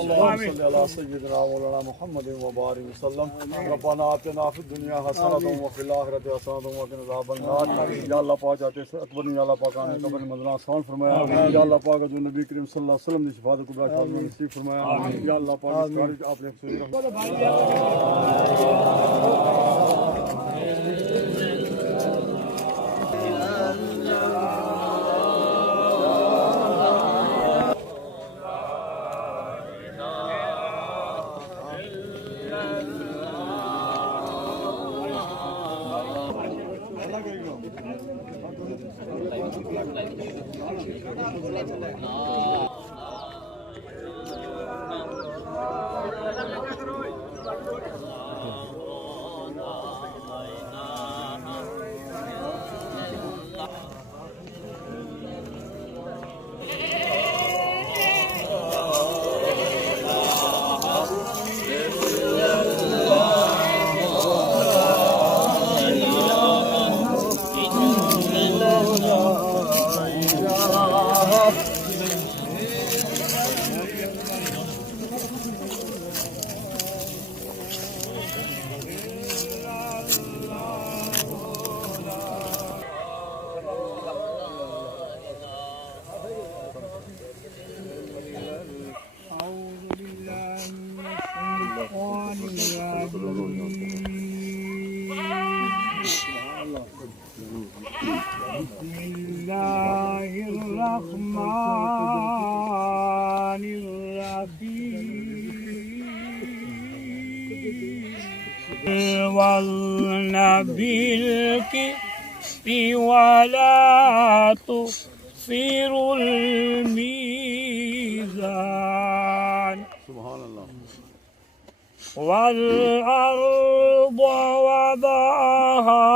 اللهم صل على سيدنا مولانا محمد وبارك وسلم. ربنا آتنا في الدنيا حسنة وفي الآخرة حسنة وقنا عذاب النار. یا اللہ پاک آتے سے اکبر یا اللہ پاک آنے قبر مدینہ آسان فرمایا. یا اللہ پاک جو نبی کریم صلی اللہ علیہ وسلم نے شفاعت کبریٰ شامل نصیب فرمایا. یا اللہ پاک اس کاری آپ نے بسم الله الرحمن الرحيم والنبي الكسب ولا تخسر الميزان سبحان الله والأرض وضعها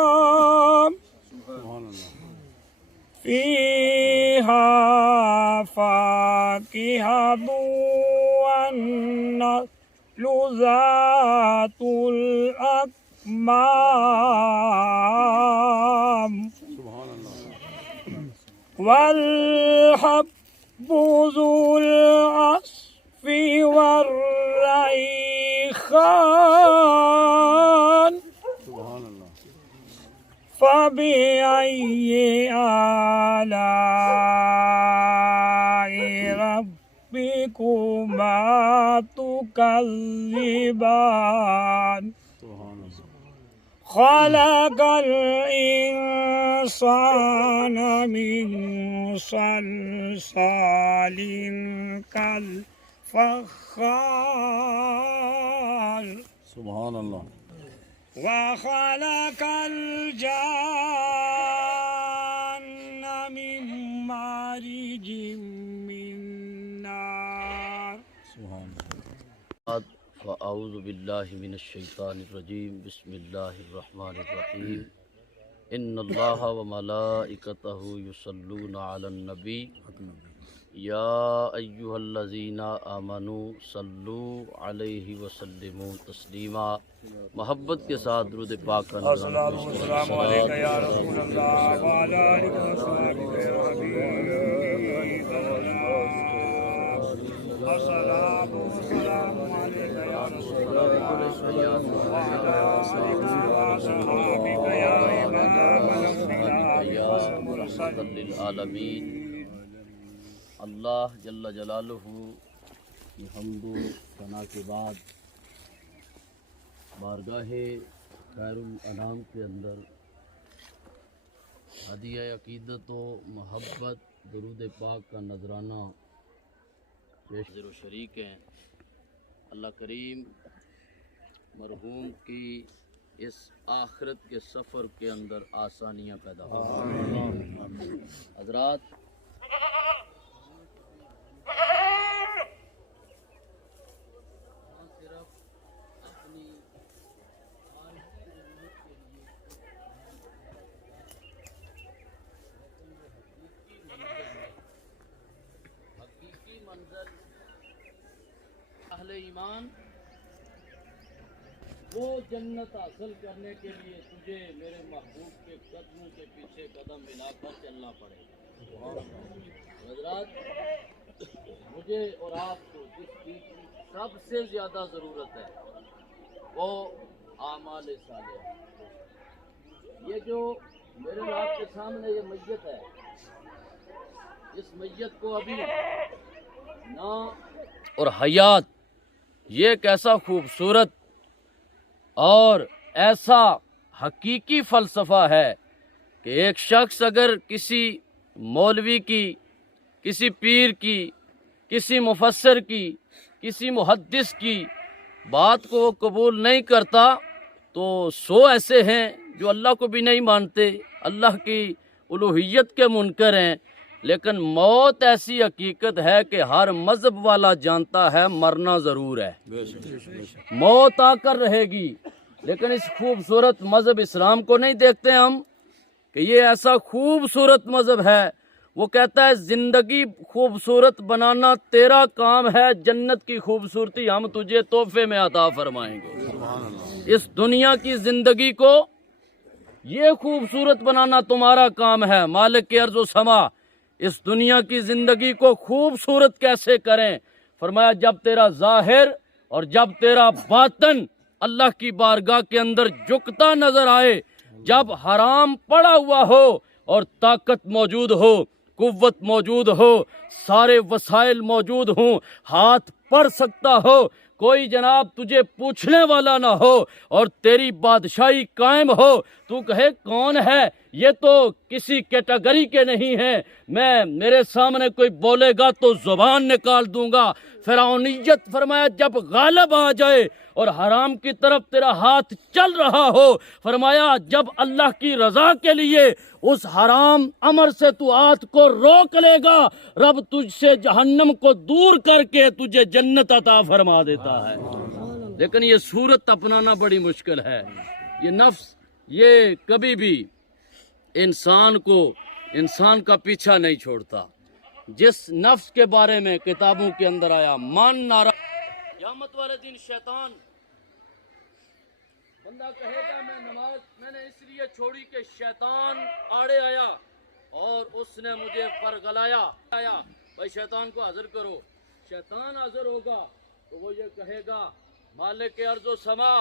للأنام فيها فاكهة والنخل ذات الأكمام والحب ذو العصف والريحان فبأي آلاء ربكما تكذبان خلق الإنسان من صلصال كالفخار سبحان الله وخلق الجان من مارج من نار سبحان الله. فأعوذ بالله من الشيطان الرجيم. بسم الله الرحمن الرحيم. إن الله وملائكته يصلون على النبي يا أيها الذين آمنوا صلوا عليه وسلموا تسليما. محبت کے ساتھ درود پاک کا السلام علیکم یا رسول اللہ وعلی آلہ وصحبہ یا حبیب اللہ. السلام علیکم یا رسول اللہ وعلی آلہ وصحبہ یا امام رحمۃ للعالمین. اللہ جل جلالہ کی حمد و ثنا کے بعد بارگاہ خیر الانام کے اندر ہدیہ عقیدت و محبت درود پاک کا نذرانہ پیش و شریک ہیں. اللہ کریم مرحوم کی اس آخرت کے سفر کے اندر آسانیاں پیدا ہوں. حضرات اہل ایمان وہ جنت حاصل کرنے کے لیے تجھے میرے محبوب کے قدموں کے پیچھے قدم ملا کر چلنا پڑے گا۔ حضرات، مجھے اور آپ کو جس چیز کی سب سے زیادہ ضرورت ہے وہ اعمال صالحہ۔ یہ جو میرے اور آپ کے سامنے یہ میت ہے، اس میت کو ابھی نہ اور حیات، یہ ایک ایسا خوبصورت اور ایسا حقیقی فلسفہ ہے کہ ایک شخص اگر کسی مولوی کی، کسی پیر کی، کسی مفسر کی، کسی محدث کی بات کو وہ قبول نہیں کرتا تو 100 ایسے ہیں جو اللہ کو بھی نہیں مانتے، اللہ کی الوہیت کے منکر ہیں۔ لیکن موت ایسی حقیقت ہے کہ ہر مذہب والا جانتا ہے مرنا ضرور ہے، موت آ کر رہے گی۔ لیکن اس خوبصورت مذہب اسلام کو نہیں دیکھتے ہم کہ یہ ایسا خوبصورت مذہب ہے، وہ کہتا ہے زندگی خوبصورت بنانا تیرا کام ہے، جنت کی خوبصورتی ہم تجھے تحفے میں عطا فرمائیں گے۔ اس دنیا کی زندگی کو یہ خوبصورت بنانا تمہارا کام ہے، مالک کے ارض و سما۔ اس دنیا کی زندگی کو خوبصورت کیسے کریں؟ فرمایا جب تیرا ظاہر اور جب تیرا باطن اللہ کی بارگاہ کے اندر جھکتا نظر آئے، جب حرام پڑا ہوا ہو اور طاقت موجود ہو، قوت موجود ہو، سارے وسائل موجود ہوں، ہاتھ پڑ سکتا ہو، کوئی جناب تجھے پوچھنے والا نہ ہو اور تیری بادشاہی قائم ہو، تو کہے کون ہے یہ؟ تو کسی کیٹیگری کے نہیں ہیں، میرے سامنے کوئی بولے گا تو زبان نکال دوں گا۔ فرعونیت فرمایا جب غالب آ جائے اور حرام کی طرف تیرا ہاتھ چل رہا ہو، فرمایا جب اللہ کی رضا کے لیے اس حرام امر سے تو ہاتھ کو روک لے گا، رب تجھ سے جہنم کو دور کر کے تجھے جنت عطا فرما دیتا ہے۔ لیکن یہ صورت اپنانا بڑی مشکل ہے۔ یہ نفس یہ کبھی بھی انسان کا پیچھا نہیں چھوڑتا۔ جس نفس کے بارے میں کتابوں کے اندر آیا من نارا، قیامت والے دن شیطان بندہ کہے گا میں نماز میں نے اس لیے چھوڑی کہ شیطان آڑے آیا اور اس نے مجھے پرگلایا۔ بھائی شیطان کو حاضر کرو، شیطان حاضر ہوگا تو وہ یہ کہے گا مالک ارض و سما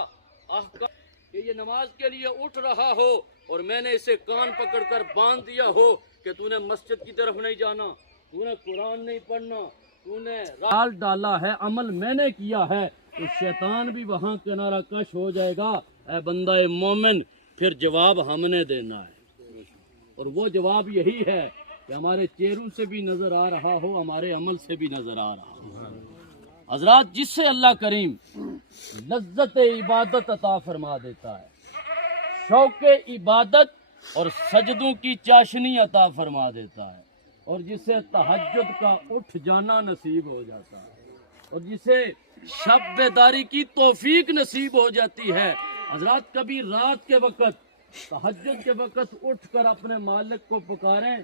کہ یہ نماز کے لیے اٹھ رہا ہو اور میں نے اسے کان پکڑ کر باندھ دیا ہو کہ تو نے مسجد کی طرف نہیں جانا، تو نے قرآن نہیں پڑھنا، تو نے رال ڈالا ہے، عمل میں نے کیا ہے، تو شیطان بھی وہاں کنارہ کش ہو جائے گا، اے بندہ مومن پھر جواب ہم نے دینا ہے۔ اور وہ جواب یہی ہے کہ ہمارے چہروں سے بھی نظر آ رہا ہو، ہمارے عمل سے بھی نظر آ رہا ہو۔ حضرات، جس سے اللہ کریم لذت عبادت عطا فرما دیتا ہے، شوق عبادت اور سجدوں کی چاشنی عطا فرما دیتا ہے، اور جسے تہجد کا اٹھ جانا نصیب ہو جاتا ہے، اور جسے شب بیداری کی توفیق نصیب ہو جاتی ہے۔ حضرات، کبھی رات کے وقت تہجد کے وقت اٹھ کر اپنے مالک کو پکاریں،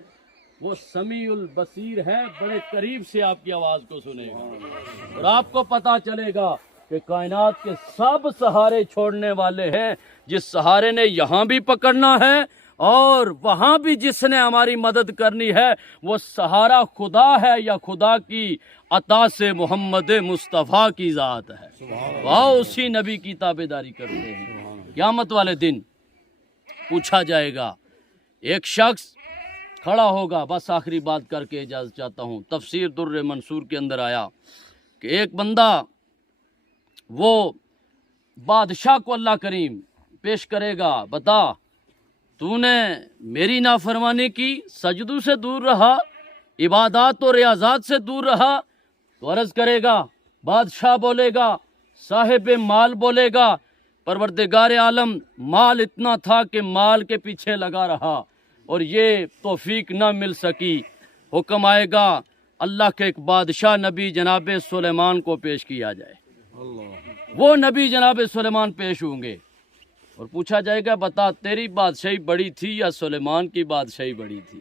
وہ سمیع البصیر ہے، بڑے قریب سے آپ کی آواز کو سنے گا، اور آپ کو پتا چلے گا کہ کائنات کے سب سہارے چھوڑنے والے ہیں، جس سہارے نے یہاں بھی پکڑنا ہے اور وہاں بھی جس نے ہماری مدد کرنی ہے، وہ سہارا خدا ہے یا خدا کی عطا سے محمد مصطفیٰ کی ذات ہے۔ وہ اسی نبی کی تابعداری کرتے ہیں۔ قیامت والے دن پوچھا جائے گا، ایک شخص کھڑا ہوگا، بس آخری بات کر کے اجازت چاہتا ہوں۔ تفسیر در منصور کے اندر آیا کہ ایک بندہ وہ بادشاہ کو اللہ کریم پیش کرے گا، بتا تو نے میری نافرمانی کی، سجدوں سے دور رہا، عبادات و ریاضات سے دور رہا، تو عرض کرے گا، بادشاہ بولے گا، صاحب مال بولے گا، پروردگار عالم مال اتنا تھا کہ مال کے پیچھے لگا رہا اور یہ توفیق نہ مل سکی۔ حکم آئے گا اللہ کے ایک بادشاہ نبی جناب سلیمان کو پیش کیا جائے۔ وہ نبی جناب سلیمان پیش ہوں گے اور پوچھا جائے گا، بتا تیری بادشاہی بڑی تھی یا سلیمان کی بادشاہی بڑی تھی؟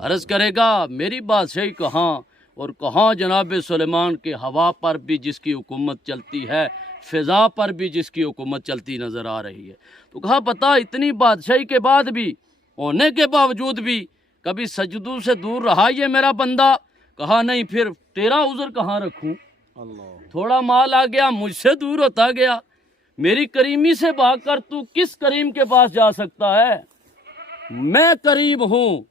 عرض کرے گا میری بادشاہی کہاں، اور کہاں جناب سلیمان کے ہوا پر بھی جس کی حکومت چلتی ہے، فضا پر بھی جس کی حکومت چلتی نظر آ رہی ہے۔ تو کہا بتا اتنی بادشاہی کے بعد بھی، ہونے کے باوجود بھی کبھی سجدوں سے دور رہا یہ میرا بندہ؟ کہا نہیں، پھر تیرا عذر کہاں رکھوں؟ تھوڑا مال آ گیا مجھ سے دور ہوتا گیا، میری کریمی سے بھاگ کر تو کس کریم کے پاس جا سکتا ہے؟ میں قریب ہوں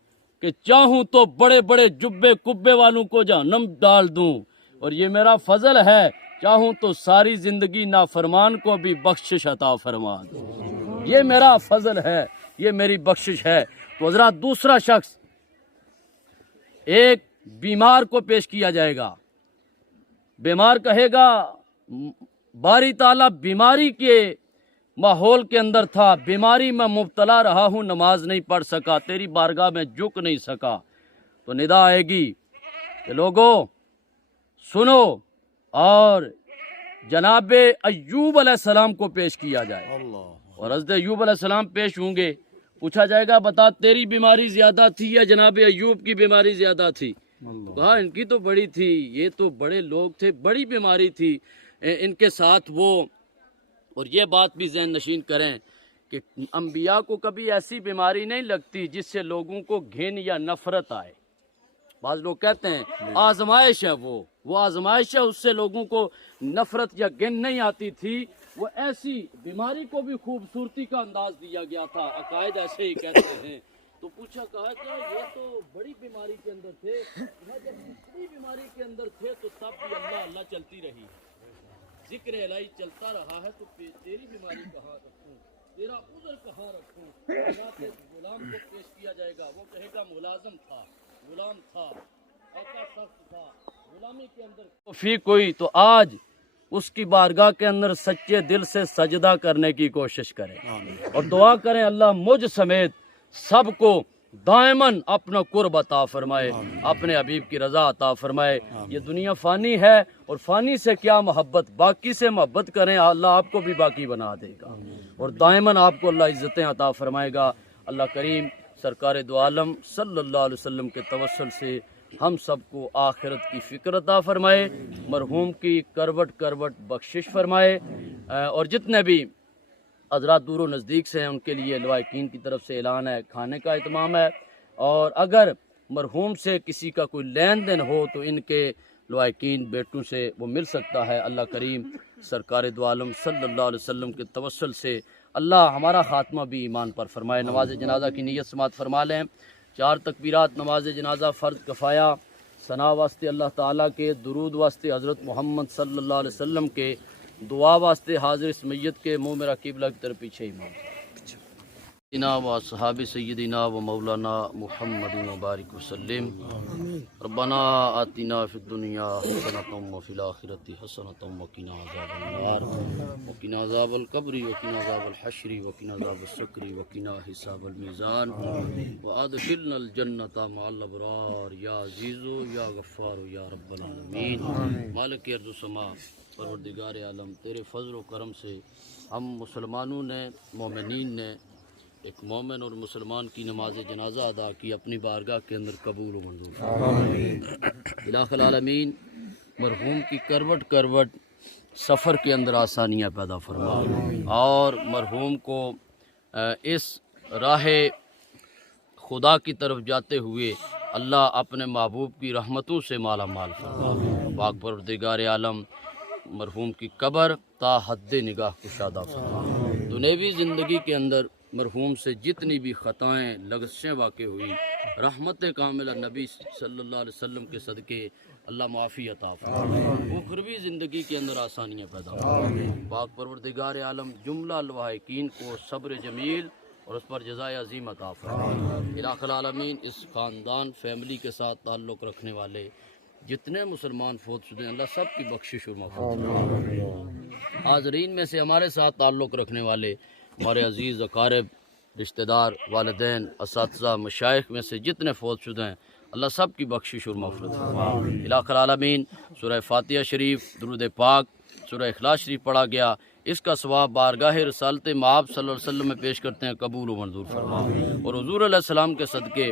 کہ چاہوں تو بڑے بڑے جبے کبے والوں کو جہنم ڈال دوں، اور یہ میرا فضل ہے، چاہوں تو ساری زندگی نافرمان کو بھی بخشش عطا فرما دوں۔ یہ میرا فضل ہے، یہ میری بخشش ہے۔ تو حضرات دوسرا شخص ایک بیمار کو پیش کیا جائے گا، بیمار کہے گا باری تعالیٰ بیماری کے ماحول کے اندر تھا، بیماری میں مبتلا رہا ہوں، نماز نہیں پڑھ سکا، تیری بارگاہ میں جھک نہیں سکا۔ تو ندا آئے گی کہ لوگو سنو، اور جناب ایوب علیہ السلام کو پیش کیا جائے، اور حضرت ایوب علیہ السلام پیش ہوں گے، پوچھا جائے گا بتا تیری بیماری زیادہ تھی یا جناب ایوب کی بیماری زیادہ تھی؟ تو کہا ان کی تو بڑی تھی، یہ تو بڑے لوگ تھے، بڑی بیماری تھی ان کے ساتھ وہ۔ اور یہ بات بھی ذہن نشین کریں کہ انبیاء کو کبھی ایسی بیماری نہیں لگتی جس سے لوگوں کو گھن یا نفرت آئے۔ بعض لوگ کہتے ہیں آزمائش ہے، وہ آزمائش ہے، اس سے لوگوں کو نفرت یا گھن نہیں آتی تھی۔ وہ ایسی بیماری کو بھی خوبصورتی کا انداز دیا گیا تھا، عقائد ایسے ہی کہتے ہیں۔ تو پوچھا کہا کہ یہ تو بڑی بیماری کے اندر تھے، جب اتنی بیماری کے اندر تھے تو تب بھی اللہ اللہ چلتی رہی، ذکر الہی چلتا رہا ہے، تو تیری بیماری کہاں رکھوں، تیرا عذر کہاں رکھوں؟ اللہ کے غلام کو پیش کیا جائے گا، وہ کہے گا ملازم تھا، غلام تھا، آقا سخت تھا، غلامی کے اندر فی کوئی تو آج اس کی بارگاہ کے اندر سچے دل سے سجدہ کرنے کی کوشش کریں اور دعا کریں اللہ مجھ سمیت سب کو دائماً اپنا قرب عطا فرمائے، اپنے حبیب کی رضا عطا فرمائے۔ یہ دنیا فانی ہے، اور فانی سے کیا محبت، باقی سے محبت کریں، اللہ آپ کو بھی باقی بنا دے گا، اور دائماً آپ کو اللہ عزتیں عطا فرمائے گا۔ اللہ کریم سرکار دو عالم صلی اللہ علیہ وسلم کے توسل سے ہم سب کو آخرت کی فکر عطا فرمائے، مرحوم کی کروٹ کروٹ بخشش فرمائے، اور جتنے بھی حضرات دور و نزدیک سے ہیں ان کے لیے لوائقین کی طرف سے اعلان ہے، کھانے کا اہتمام ہے، اور اگر مرحوم سے کسی کا کوئی لین دین ہو تو ان کے لوائقین بیٹوں سے وہ مل سکتا ہے۔ اللہ کریم سرکار دو عالم صلی اللہ علیہ وسلم کے توسل سے اللہ ہمارا خاتمہ بھی ایمان پر فرمائے۔ نماز جنازہ کی نیت سماعت فرما لیں۔ 4 تکبیرات نماز جنازہ فرض کفایہ، ثنا واسطے اللہ تعالیٰ کے، درود واسطے حضرت محمد صلی اللہ علیہ وسلم کے، دعا واسطے حاضر اس میت کے، منہ میرا قبلہ کی طرف پیچھے امام سیدنا و صحاب سیدنا و مولانا محمد مبارک وسلم۔ ربنا آتنا فی الدنیا حسنۃ وفی الآخرۃ حسنۃ وقنا عذاب النار وقنا عذاب القبر وقنا عذاب الحشر وقنا عذاب السکر وقنا حساب الميزان وادخلنا الجنۃ مع الابرار یا عزیز یا غفار یا رب العالمین۔ مالک ارض و سما، پروردگار عالم، تیرے فضل و کرم سے ہم مسلمانوں نے، مومنین نے ایک مومن اور مسلمان کی نماز جنازہ ادا کی، اپنی بارگاہ کے اندر قبول و منظور فرما۔ الہ العالمین مرحوم کی کروٹ کروٹ سفر کے اندر آسانیاں پیدا فرما، اور مرحوم کو اس راہ خدا کی طرف جاتے ہوئے اللہ اپنے محبوب کی رحمتوں سے مالا مال فرما۔ پاک پروردگار عالم مرحوم کی قبر تا حد نگاہ کشادہ فرما۔ دنیوی زندگی کے اندر مرحوم سے جتنی بھی خطائیں لغزشیں واقع ہوئی، رحمت کاملہ نبی صلی اللہ علیہ وسلم کے صدقے اللہ معافی عطا فرمائے، اخروی زندگی کے اندر آسانیاں پیدا فرمائے۔ پاک پروردگار عالم جملہ لواحقین کو صبر جمیل اور اس پر جزائے عظیم عطا فرمائے۔ الہ العالمین اس خاندان فیملی کے ساتھ تعلق رکھنے والے جتنے مسلمان فوت شدے ہیں اللہ سب کی بخشش اور مغفرت۔ حاضرین میں سے ہمارے ساتھ تعلق رکھنے والے ہمارے عزیز اقارب، رشتہ دار، والدین، اساتذہ، مشائخ میں سے جتنے فوت شدہ ہیں اللہ سب کی بخشش اور مغفرت فرمائے۔ الہ العالمین سورہ فاتحہ شریف، درود پاک، سورہ اخلاص شریف پڑھا گیا، اس کا ثواب بارگاہ رسالت مآب صلی اللہ علیہ وسلم میں پیش کرتے ہیں، قبول و منظور فرما، اور حضور علیہ السلام کے صدقے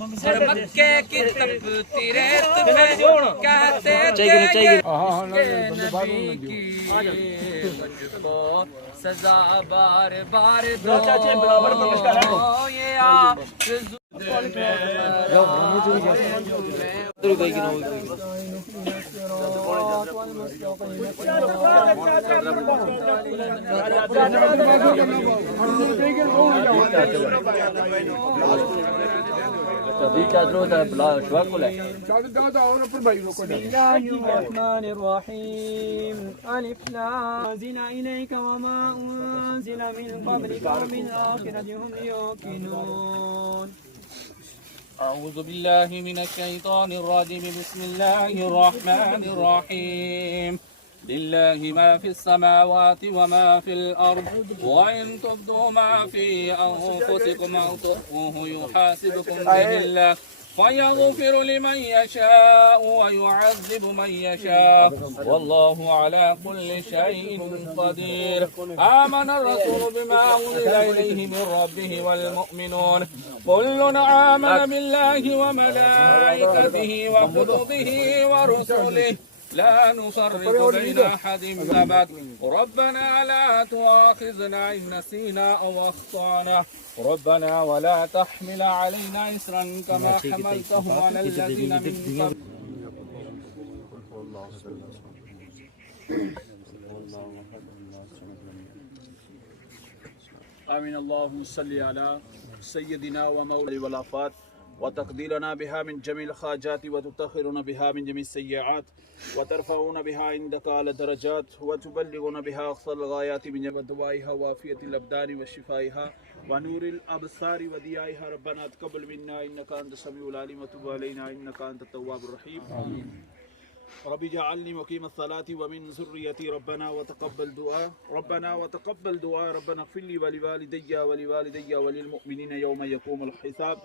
اور مکے کی تپتی ریت میں کہتے تھے یہ نبی کی مجھ کو سزا بار بار دو یہ آرزو بسم الله الرحمن الرحيم ألف لام أنزل إليك وما أنزل من قبلك وبالآخرة هم يوقنون. أعوذ بالله من الشيطان الرجيم بسم الله الرحمن الرحيم لله ما في السماوات وما في الأرض وإن تبدوا ما في أنفسكم أو تخفوه يحاسبكم به الله فيغفر لمن يشاء ويعذب من يشاء والله على كل شيء قدير. آمن الرسول بما أنزل إليه من ربه والمؤمنون كل آمن بالله وملائكته وكتبه ورسله لا نفرق بين أحد من أبد. ربنا لا تؤاخذنا إن نسينا أو أخطأنا ربنا ولا تحمل علينا إصرا كما حملته على الذين من قبل. آمين. اللهم صل على سيدنا ومولانا والآفات وتقديرنا بها من جميع الحاجات وتطهرنا بها من جميع السيئات وترفعنا بها عندك على درجات وتبلغنا بها أقصى الغايات من جميع دوائها وعافية الأبدان وشفائها ونور الأبصار وديائها. ربنا تقبل منا إنك أنت السميع العليم وتب علينا إنك أنت التواب الرحيم. رب اجعلني مقيم الصلاة ومن ذريتي ربنا وتقبل دعاء ربنا وتقبل دعاء ربنا اغفر لي ولوالدي وللمؤمنين يوم يقوم الحساب.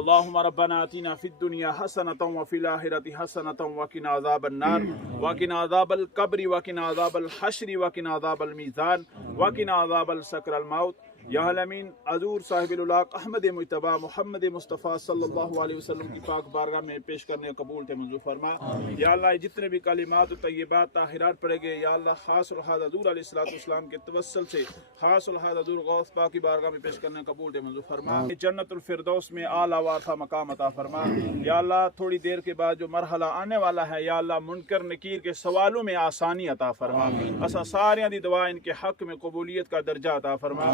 اللهم ربنا آتنا في الدنيا حسنة وفي الآخرة حسنة وقنا عذاب النار وقنا عذاب القبر وقنا عذاب الحشر وقنا عذاب الميزان وقنا عذاب السكر الموت. یا الامین حضور صاحب الاولاق احمد مجتبی محمد مصطفیٰ صلی اللہ علیہ وسلم کی پاک بارگاہ میں پیش کرنے قبول تھے منظور فرما. یا اللہ جتنے بھی کلمات و طیبات طاہرات پڑھے گئے یا اللہ خاص الحاظ حضور علیہ السلام کے توسل سے خاص الحاظ حضور غوث پاک کی بارگاہ میں پیش کرنے قبول تھے منظور فرما. جنت الفردوس میں اعلیٰ وارثہ مقام عطا فرما. یا اللہ تھوڑی دیر کے بعد جو مرحلہ آنے والا ہے یا اللہ منکر نکیر کے سوالوں میں آسانی عطا فرما. اسا ساریاں دی دعا ان کے حق میں قبولیت کا درجہ عطا فرما.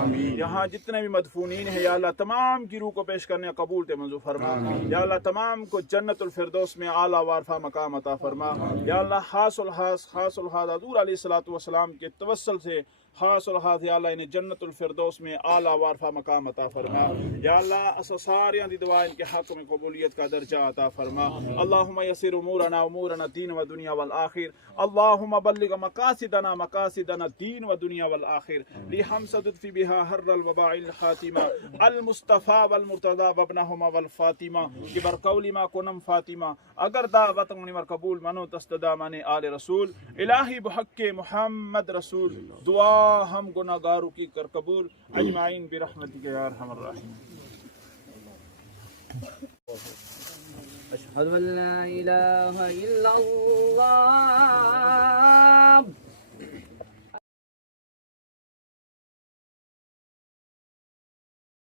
یہاں جتنے بھی مدفونین ہیں یا اللہ تمام کی روح کو پیش کرنے قبول تے منظور فرما. یا اللہ تمام کو جنت الفردوس میں اعلیٰ وارفہ مقام عطا فرما. یا اللہ خاص الحاظ حضور علیہ السلام کے توسل سے خاص الحاظ یا اللہ انہیں جنت الفردوس میں اعلیٰ وارفہ مقام عطا فرما. یا اللہ اسا ساریاں دی دعا ان کے حق میں قبولیت کا درجہ عطا فرما. اللہم یسر امورنا دین و دنیا والآخر. اللہم بلغ مقاصدنا دین و دنیا والآخر. لحمصد فی بها حر الوباء الحاتمہ المصطفیٰ والمرتضی وابنہما والفاطمہ کبر قولی ما کنم فاطمہ اگر دعوت منور قبول منو تستدا من آل رسول. الہی بحق محمد رسول دعا ہم گناہ گاروں کی کر قبول اجمعین برحمتک یا ارحم الراحمین. أشهد أن لا إله إلا الله